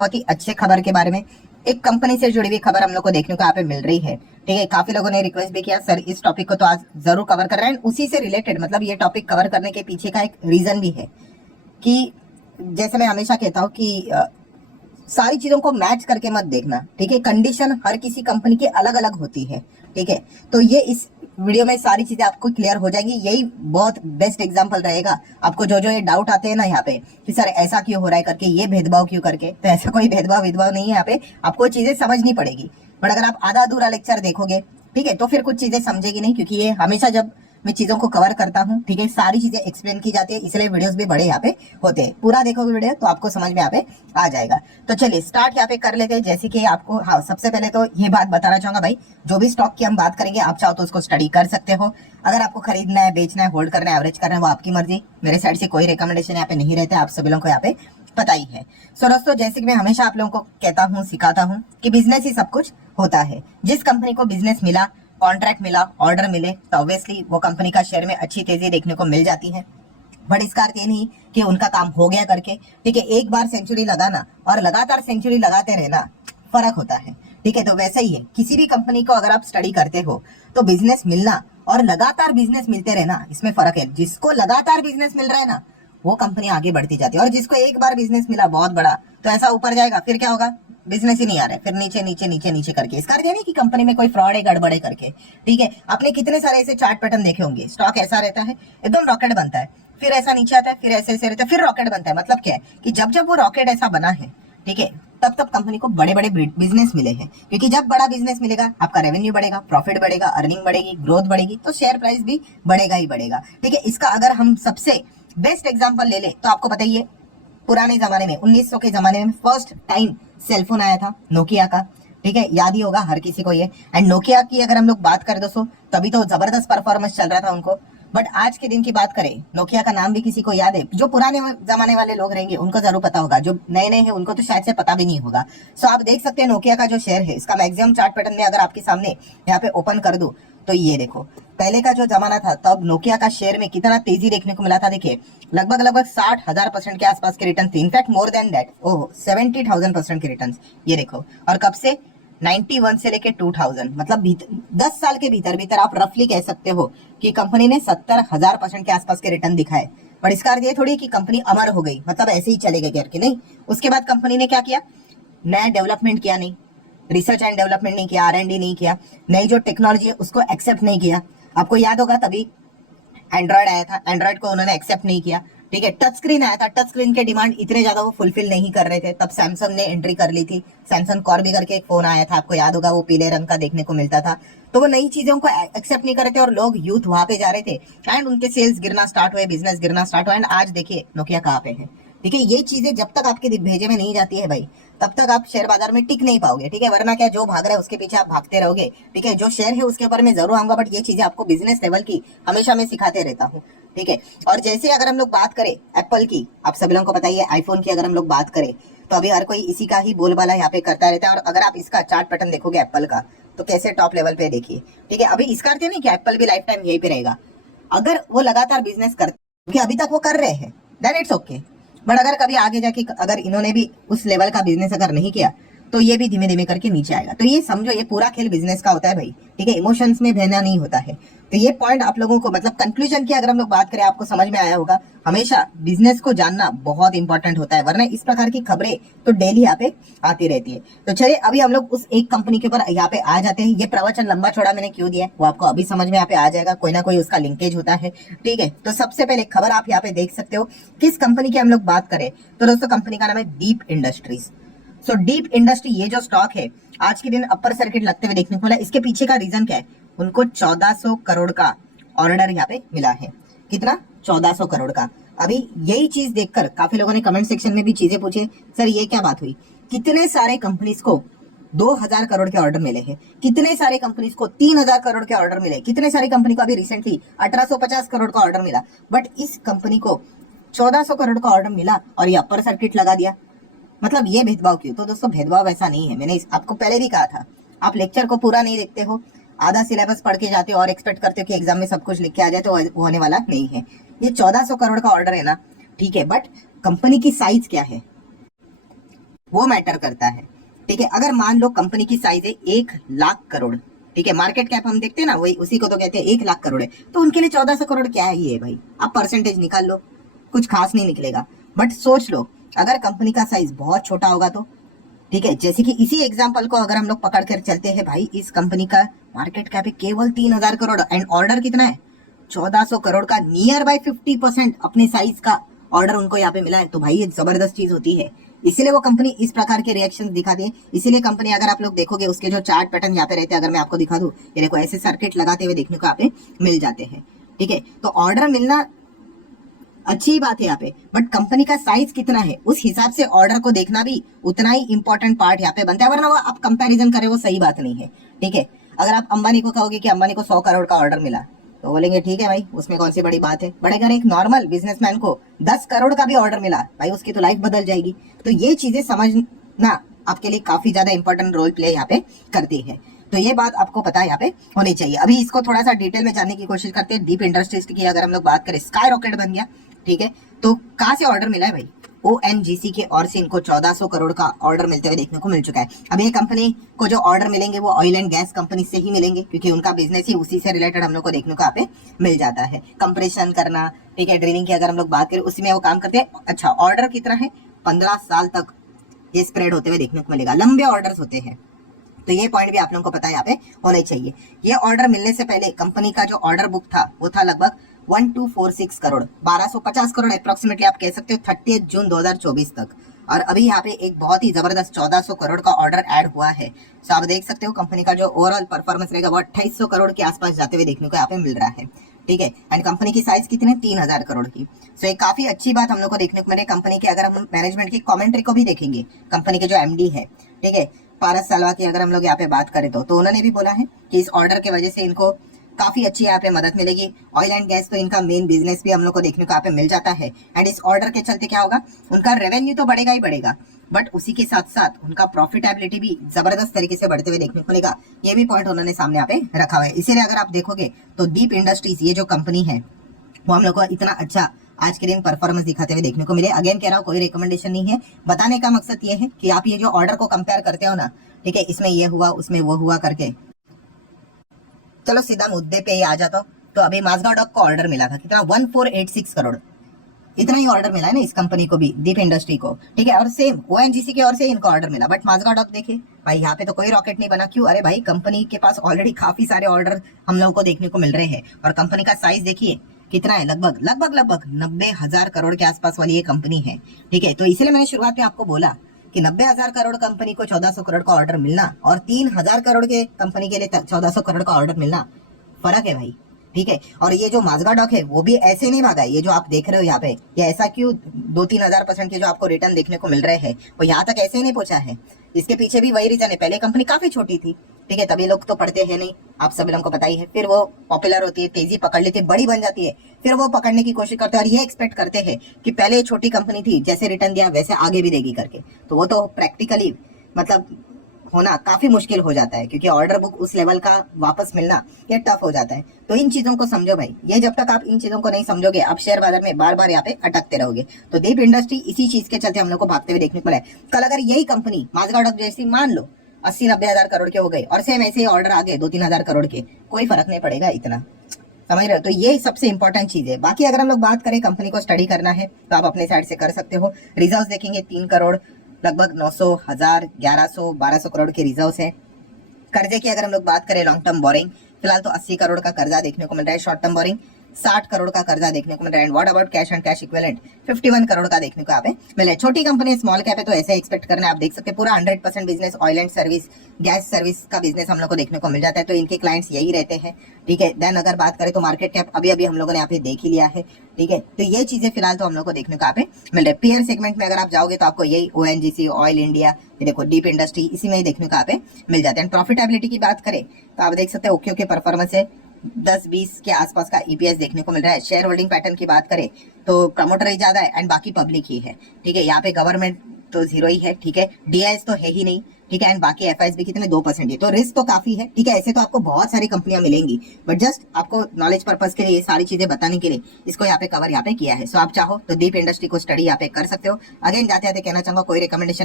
बहुत ही अच्छे खबर के बारे में, एक कंपनी से जुड़ी हुई खबर हम लोग को देखने को यहाँ पे मिल रही है। ठीक है, काफी लोगों ने रिक्वेस्ट भी किया सर इस टॉपिक को तो आज जरूर कवर कर रहे हैं। उसी से रिलेटेड मतलब ये टॉपिक कवर करने के पीछे का एक रीजन भी है कि जैसे मैं हमेशा कहता हूँ कि सारी चीजों को मैच करके मत देखना। ठीक है, कंडीशन हर किसी कंपनी की अलग अलग होती है। ठीक है, तो ये इस वीडियो में सारी चीजें आपको क्लियर हो जाएंगी। यही बहुत बेस्ट एग्जांपल रहेगा। आपको जो जो ये डाउट आते हैं ना यहाँ पे कि सर ऐसा क्यों हो रहा है करके, ये भेदभाव क्यों करके, तो ऐसा कोई भेदभाव नहीं है यहाँ पे। आपको चीजें समझनी पड़ेगी। बट अगर आप आधा अधूरा लेक्चर देखोगे, ठीक है, तो फिर कुछ चीजें समझेगी नहीं। क्योंकि ये हमेशा जब मैं चीजों को कवर करता हूँ, ठीक है, सारी चीजें एक्सप्लेन की जाती है, इसलिए वीडियोस भी बड़े यहाँ पे होते हैं। पूरा देखोगे वीडियो तो आपको समझ में यहाँ पे आ जाएगा। तो चलिए स्टार्ट यहाँ पे कर लेते हैं। जैसे कि आपको हाँ सबसे पहले तो ये बात बताना चाहूंगा भाई, जो भी स्टॉक की हम बात करेंगे आप चाहो तो उसको स्टडी कर सकते हो। अगर आपको खरीदना है, बेचना है, होल्ड करना है, एवरेज करना है, वो आपकी मर्जी। मेरे साइड से कोई रिकमेंडेशन यहाँ पे नहीं रहता, आप सभी लोगों को यहाँ पे पता ही है। सो दोस्तों, जैसे कि मैं हमेशा आप लोगों को कहता हूँ, सिखाता हूँ कि बिजनेस ही सब कुछ होता है। जिस कंपनी को बिजनेस मिला, कॉन्ट्रैक्ट मिला, ऑर्डर मिले, तो ऑब्वियसली वो कंपनी का शेयर में अच्छी तेजी देखने को मिल जाती है। बट इसका अर्थ ये नहीं कि उनका काम हो गया करके। ठीक है, एक बार सेंचुरी लगाना और लगातार सेंचुरी लगाते रहना फर्क होता है। ठीक है, तो वैसे ही है, किसी भी कंपनी को अगर आप स्टडी करते हो तो बिजनेस मिलना और लगातार बिजनेस मिलते रहना, इसमें फर्क है। जिसको लगातार बिजनेस मिल रहा है ना, वो कंपनी आगे बढ़ती जाती है। और जिसको एक बार बिजनेस मिला बहुत बड़ा, तो ऐसा ऊपर जाएगा, फिर क्या होगा, बिजनेस ही नहीं आ रहा है, फिर नीचे नीचे नीचे नीचे करके। इसका अर्थ नहीं कि कंपनी में कोई फ्रॉड है, गड़बड़ है करके। ठीक है, आपने कितने सारे ऐसे चार्ट पैटर्न देखे होंगे। स्टॉक ऐसा रहता है, एकदम रॉकेट बनता है, फिर ऐसा नीचे आता है, फिर ऐसे ऐसे रहता है, फिर रॉकेट बनता है। मतलब क्या है कि जब जब वो रॉकेट ऐसा बना है, ठीक है, तब तब कंपनी को बड़े बड़े बिजनेस मिले हैं। क्योंकि जब बड़ा बिजनेस मिलेगा, आपका रेवेन्यू बढ़ेगा, प्रॉफिट बढ़ेगा, अर्निंग बढ़ेगी, ग्रोथ बढ़ेगी, तो शेयर प्राइस भी बढ़ेगा ही बढ़ेगा। ठीक है, इसका अगर हम सबसे बेस्ट एग्जांपल ले ले तो आपको बताइए, पुराने जमाने में 1900 के जमाने में फर्स्ट टाइम सेलफोन आया था नोकिया का। ठीक है, याद ही होगा हर किसी को ये। एंड नोकिया की अगर हम लोग बात करें दोस्तों, तभी तो जबरदस्त परफॉर्मेंस चल रहा था उनको। बट आज के दिन की बात करें, नोकिया का नाम भी किसी को याद है? जो पुराने जमाने वाले लोग रहेंगे उनको जरूर पता होगा, जो नए नए हैं उनको तो शायद से पता भी नहीं होगा। सो आप देख सकते हैं नोकिया का जो शेयर है, इसका मैक्सिमम चार्ट पैटर्न में अगर आपके सामने यहाँ पे ओपन कर दूं, तो ये देखो, पहले का जो जमाना था तब नोकिया का शेयर में कितना तेजी देखने को मिला था। देखिए, लगभग लगभग 60,000% के आसपास के रिटर्न थे। इनफैक्ट मोर देन दैट, ओह 70,000% के रिटर्न। ये देखो, और कब से, 91 से लेके 2000, मतलब 10 साल के भीतर भीतर आप रफली कह सकते हो कि कंपनी ने 70,000% के आसपास के रिटर्न दिखाए। पर इसका अर्थ ये थोड़ी कि कंपनी अमर हो गई, मतलब ऐसे ही चले गए करके, नहीं। उसके बाद कंपनी ने क्या किया, नया डेवलपमेंट किया नहीं, रिसर्च एंड डेवलपमेंट नहीं किया, R&D नहीं किया, नई जो टेक्नोलॉजी है उसको एक्सेप्ट नहीं किया। आपको याद होगा तभी एंड्रॉइड आया था, एंड्रॉइड को उन्होंने एक्सेप्ट नहीं किया। ठीक है, टच स्क्रीन आया था, टच स्क्रीन के डिमांड इतने ज्यादा वो फुलफिल नहीं कर रहे थे, तब सैमसंग ने एंट्री कर ली थी। सैमसंग कॉर्बी करके एक फोन आया था, आपको याद होगा, वो पीले रंग का देखने को मिलता था। तो वो नई चीजों को एक्सेप्ट नहीं कर रहे थे और लोग यूथ वहां पे जा रहे थे, एंड उनके सेल्स गिरना स्टार्ट हुए, बिजनेस गिरना स्टार्ट हुआ। एंड आज देखिए नोकिया कहाँ पे है। ठीक है, ये चीजें जब तक आपके भेजे में नहीं जाती है भाई, तब तक आप शेयर बाजार में टिक नहीं पाओगे। ठीक है, वरना क्या, जो भाग रहा है उसके पीछे आप भागते रहोगे। ठीक है, जो शेयर है उसके ऊपर मैं जरूर आऊंगा, बट ये चीजें आपको बिजनेस लेवल की हमेशा मैं सिखाते रहता हूँ। ठीक है, और जैसे अगर हम लोग बात करें एप्पल की, आप सभी लोगों को बताइए आईफोन की अगर हम लोग बात करें, तो अभी हर कोई इसी का ही बोलबाला यहाँ पे करता रहता है। और अगर आप इसका चार्ट पैटर्न देखोगे एप्पल का, तो कैसे टॉप लेवल पे देखिए। ठीक है, अभी इसका अर्थ नहीं कि एप्पल भी लाइफ टाइम यहीं पे रहेगा। अगर वो लगातार बिजनेस करते, क्योंकि अभी तक वो कर रहे हैं, देन इट्स ओके। बट अगर कभी आगे जाके अगर इन्होंने भी उस लेवल का बिजनेस अगर नहीं किया, तो ये भी धीमे धीमे करके नीचे आएगा। तो ये समझो, ये पूरा खेल बिजनेस का होता है भाई। ठीक है, इमोशंस में बहना नहीं होता है। तो ये पॉइंट आप लोगों को, मतलब कंक्लूजन की अगर हम लोग बात करें, आपको समझ में आया होगा। हमेशा बिजनेस को जानना बहुत इंपॉर्टेंट होता है, वरना इस प्रकार की खबरें तो डेली यहाँ पे आती रहती है। तो चलिए अभी हम लोग उस एक कंपनी के ऊपर यहाँ पे आ जाते हैं। ये प्रवचन लंबा चौड़ा मैंने क्यों दिया है वो आपको अभी समझ में यहाँ पे आ जाएगा, कोई ना कोई उसका लिंकेज होता है। ठीक है, तो सबसे पहले खबर आप यहाँ पे देख सकते हो, किस कंपनी की हम लोग बात करें, तो दोस्तों कंपनी का नाम है deep industries. So deep industry, ये जो स्टॉक है, आज के दिन अपर सर्किट लगते हुए देखने को मिला। इसके पीछे का रीजन क्या है, उनको 1400 करोड़ का ऑर्डर यहाँ पे मिला है। कितना, 1400 करोड़ का। अभी यही चीज देखकर काफी लोगों ने कमेंट सेक्शन में भी चीजें पूछे, सर ये क्या बात हुई, कितने सारे कंपनीज को 2000 करोड़ के ऑर्डर मिले हैं, कितने सारे कंपनीज को 3000 करोड़ के ऑर्डर मिले, कितने सारी कंपनी को अभी रिसेंटली 1850 करोड़ का ऑर्डर मिला, बट इस कंपनी को 1400 करोड़ का ऑर्डर मिला और ये अपर सर्किट लगा दिया। मतलब ये भेदभाव क्यों? तो दोस्तों भेदभाव ऐसा नहीं है, मैंने आपको पहले भी कहा था, आप लेक्चर को पूरा नहीं देखते हो, आधा सिलेबस पढ़ के जाते हो और एक्सपेक्ट करते हो कि एग्जाम में सब कुछ लिख के आ जाए, तो वो होने वाला नहीं है। ये 1400 करोड़ का ऑर्डर है ना, ठीक है, बट कंपनी की साइज क्या है, वो मैटर करता है। ठीक है, अगर मान लो कंपनी की साइज है 1 लाख करोड़, ठीक है, मार्केट कैप हम देखते हैं ना, वही उसी को तो कहते हैं 1 लाख करोड़ है, तो उनके लिए 1400 करोड़ क्या है ये भाई, आप परसेंटेज निकाल लो, कुछ खास नहीं निकलेगा। बट सोच लो अगर कंपनी का साइज बहुत छोटा होगा तो, ठीक है, जैसे कि इसी एग्जांपल को अगर हम लोग पकड़ कर चलते हैं भाई, इस कंपनी का मार्केट कैप है केवल 3000 करोड़ एंड ऑर्डर कितना है 1400 करोड़ का, नियर बाय 50% अपने साइज का ऑर्डर उनको यहाँ पे मिला है, तो भाई ये जबरदस्त चीज होती है। इसीलिए वो कंपनी इस प्रकार के रिएक्शन दिखाती है। इसीलिए कंपनी अगर आप लोग देखोगे उसके जो चार्ट पैटर्न यहाँ पे रहते हैं, अगर मैं आपको दिखा दूं, ये देखो ऐसे सर्किट लगाते हुए देखने को यहाँ पे मिल जाते हैं। ठीक है, तो ऑर्डर मिलना अच्छी बात है यहाँ पे, बट कंपनी का साइज कितना है उस हिसाब से ऑर्डर को देखना भी उतना ही इंपॉर्टेंट पार्ट यहाँ पे बनता है, वरना वो आप कंपैरिजन करें वो सही बात नहीं है। ठीक है, अगर आप अंबानी को कहोगे कि अंबानी को 100 करोड़ का ऑर्डर मिला, तो बोलेंगे ठीक है भाई उसमें कौन सी बड़ी बात है, बट अगर एक नॉर्मल बिजनेसमैन को 10 करोड़ का भी ऑर्डर मिला भाई, उसकी तो लाइफ बदल जाएगी। तो ये चीजें समझना आपके लिए काफी ज्यादा इंपॉर्टेंट रोल प्ले यहाँ पे करती है। तो ये बात आपको पता है यहाँ पे होनी चाहिए। अभी इसको थोड़ा सा डिटेल में जानने की कोशिश करते हैं। डीप इंडस्ट्रीज की अगर हम लोग बात करें, स्काई रॉकेट बन गया, ठीक है, तो कहाँ से ऑर्डर मिला है भाई, ओएनजीसी के ओर से इनको 1400 करोड़ का ऑर्डर मिलते हुए देखने को मिल चुका है। अब ये कंपनी को जो ऑर्डर मिलेंगे वो ऑयल एंड गैस कंपनी से ही मिलेंगे, क्योंकि उनका बिजनेस ही उसी से रिलेटेड हम लोग को देखने को यहाँ पे मिल जाता है। कंप्रेशन करना, ठीक है, ड्रिलिंग की अगर हम लोग बात करें उसी में वो काम करते हैं। अच्छा, ऑर्डर कितना है, 15 साल तक ये स्प्रेड होते हुए देखने को मिलेगा, लंबे ऑर्डर्स होते हैं। तो ये पॉइंट भी आप लोगों को पता है यहाँ पे होने चाहिए। ये ऑर्डर मिलने से पहले कंपनी का जो ऑर्डर बुक था वो था लगभग 1246 करोड़, 1250 करोड़ अप्रोक्सीमेटली आप कह सकते हो 30 जून 2024 तक। और अभी यहाँ पे एक बहुत ही जबरदस्त 1400 करोड़ का ऑर्डर ऐड हुआ है। तो आप देख सकते हो कंपनी का जो ओवरऑल परफॉर्मेंस रहेगा वो 2800 करोड़ के आसपास जाते हुए देखने को यहाँ पे मिल रहा है। ठीक है, एंड कंपनी की साइज कितनी है, 3000 करोड़ की। सो एक काफी अच्छी बात हम लोग को देखने को मिले कंपनी के। अगर हम मैनेजमेंट की कमेंट्री को भी देखेंगे, कंपनी के जो एमडी है, ठीक है, पारस सालवा की अगर हम लोग यहाँ पे बात करें तो उन्होंने भी बोला है कि इस ऑर्डर की वजह से इनको काफी अच्छी यहाँ पे मदद मिलेगी। ऑयल एंड गैस तो इनका मेन बिजनेस भी हम लोग को देखने को यहाँ पे मिल जाता है, एंड इस ऑर्डर के चलते क्या होगा, उनका रेवेन्यू तो बढ़ेगा ही बढ़ेगा, बट उसी के साथ साथ उनका प्रॉफिटेबिलिटी भी जबरदस्त तरीके से बढ़ते हुए देखने को मिलेगा। ये भी पॉइंट उन्होंने सामने यहाँ पे रखा हुआ है। इसीलिए अगर आप देखोगे तो डीप इंडस्ट्रीज ये जो कंपनी है वो हम लोग को इतना अच्छा आज के दिन परफॉर्मेंस दिखाते हुए देखने को मिले। अगेन कह रहा हूँ कोई रिकमेंडेशन नहीं है, बताने का मकसद ये है कि आप ये जो ऑर्डर को कंपेयर करते हो ना, ठीक है, इसमें ये हुआ उसमें वो हुआ करके, चलो सीधा मुद्दे पे ही आ जाता हूँ। तो अभी माजगांव डॉक को ऑर्डर मिला था कितना, 1486 करोड़, इतना ही ऑर्डर मिला है ना इस कंपनी को भी, डीप इंडस्ट्री को। ठीक है, और सेम ओएनजीसी की ओर से इनको ऑर्डर मिला, बट माजगांव डॉक देखिए भाई यहाँ पे तो कोई रॉकेट नहीं बना। क्यों, अरे भाई कंपनी के पास ऑलरेडी काफी सारे ऑर्डर हम लोगों को देखने को मिल रहे हैं, और कंपनी का साइज देखिए कितना है, लगभग लगभग लगभग 90,000 करोड़ के आसपास वाली ये कंपनी है। ठीक है, तो इसलिए मैंने शुरुआत में आपको बोला कि 90,000 करोड़ कंपनी को 1400 करोड़ का ऑर्डर मिलना और 3000 करोड़ के कंपनी के लिए 1400 करोड़ का ऑर्डर मिलना फर्क है भाई। ठीक है, और ये जो माजगा डॉक है वो भी ऐसे नहीं भागा है, ये जो आप देख रहे हो यहाँ पे, ये ऐसा क्यों 2-3 हज़ार% के जो आपको रिटर्न देखने को मिल रहे हैं वो यहाँ तक ऐसे ही नहीं पहुंचा है। इसके पीछे भी वही रीजन है, पहले कंपनी काफी छोटी थी, ठीक है, तभी लोग तो पढ़ते हैं नहीं, आप सभी लोगों को पता ही है, फिर वो पॉपुलर होती है, तेजी पकड़ लेती है, बड़ी बन जाती है, फिर वो पकड़ने की कोशिश करते हैं और ये एक्सपेक्ट करते हैं कि पहले छोटी कंपनी थी, जैसे रिटर्न दिया वैसे आगे भी देगी करके। तो वो तो प्रैक्टिकली मतलब होना काफी मुश्किल हो जाता है, क्योंकि ऑर्डर बुक उस लेवल का वापस मिलना ये टफ हो जाता है। तो इन चीजों को समझो भाई, ये जब तक आप इन चीजों को नहीं समझोगे आप शेयर बाजार में बार बार यहाँ पे अटकते रहोगे। तो डीप इंडस्ट्री इसी चीज के चलते हम लोग को भागते हुए देखने को मिला है। कल अगर यही कंपनी माजगांव डॉक जैसी मान लो 80-90 हजार करोड़ के हो गए और सेम ऐसे ही ऑर्डर आ गए 2-3 हजार करोड़ के, कोई फर्क नहीं पड़ेगा इतना, समझ रहे हो। तो ये सबसे इंपॉर्टेंट चीज है। बाकी अगर हम लोग बात करें कंपनी को स्टडी करना है तो आप अपने साइड से कर सकते हो। रिजर्व देखेंगे 3 करोड़, लगभग 900, 1000, 1100, 1200 करोड़ के रिजर्व है। कर्जे की अगर हम लोग बात करें लॉन्ग टर्म बोरिंग, फिलहाल तो 80 करोड़ का कर्जा देखने को मिल रहा है। शॉर्ट टर्म बोरिंग 60 करोड़ का कर्जा देखने को मिल रहा है। What about cash and cash equivalent 51 crore का देखने को यहाँ पे मिला है। छोटी कंपनी स्मॉल कैप है तो ऐसे एक्सपेक्ट करना है। आप देख सकते हैं पूरा 100% business oil and service, gas service का बिजनेस हम लोग को देखने को मिल जाता है, तो इनके क्लाइंट्स यही रहते हैं। ठीक है, देन अगर बात करें तो मार्केट कैप अभी अभी हम लोगों ने यहाँ पे देख ही लिया है। ठीक है, तो ये चीजें फिलहाल तो हम लोग को देखने को यहाँ पे मिल रहा है। पीयर सेगमेंट में अगर आप जाओगे तो आपको यही ओएनजीसी, ऑयल इंडिया, ये देखो डीप इंडस्ट्री, इसी में ही देखने को यहाँ पे मिल जाते हैं। प्रॉफिटेबिलिटी की बात करें तो आप देख सकते हैं ओके परफॉर्मेंस है, 10-20 के आसपास का ईपीएस देखने को मिल रहा है। शेयर होल्डिंग पैटर्न की बात करें तो प्रमोटर ही ज्यादा है एंड बाकी पब्लिक ही है। ठीक है, यहाँ पे गवर्नमेंट तो 0 ही है। ठीक है, डीआईएस तो है ही नहीं। ठीक है, एंड बाकी एफआईएस भी कितने 2% है, तो रिस्क तो काफी है। ठीक है, ऐसे तो आपको बहुत सारी कंपनियां मिलेंगी, बट जस्ट आपको नॉलेज पर्पज के लिए ये सारी चीजें बताने के लिए इसको यहाँ पे कवर यहाँ पे किया है। सो आप चाहो तो डीप इंडस्ट्री को स्टडी यहाँ पे कर सकते हो। अगेन जाते जाते कहना चाहूंगा कोई रिकमेंडेशन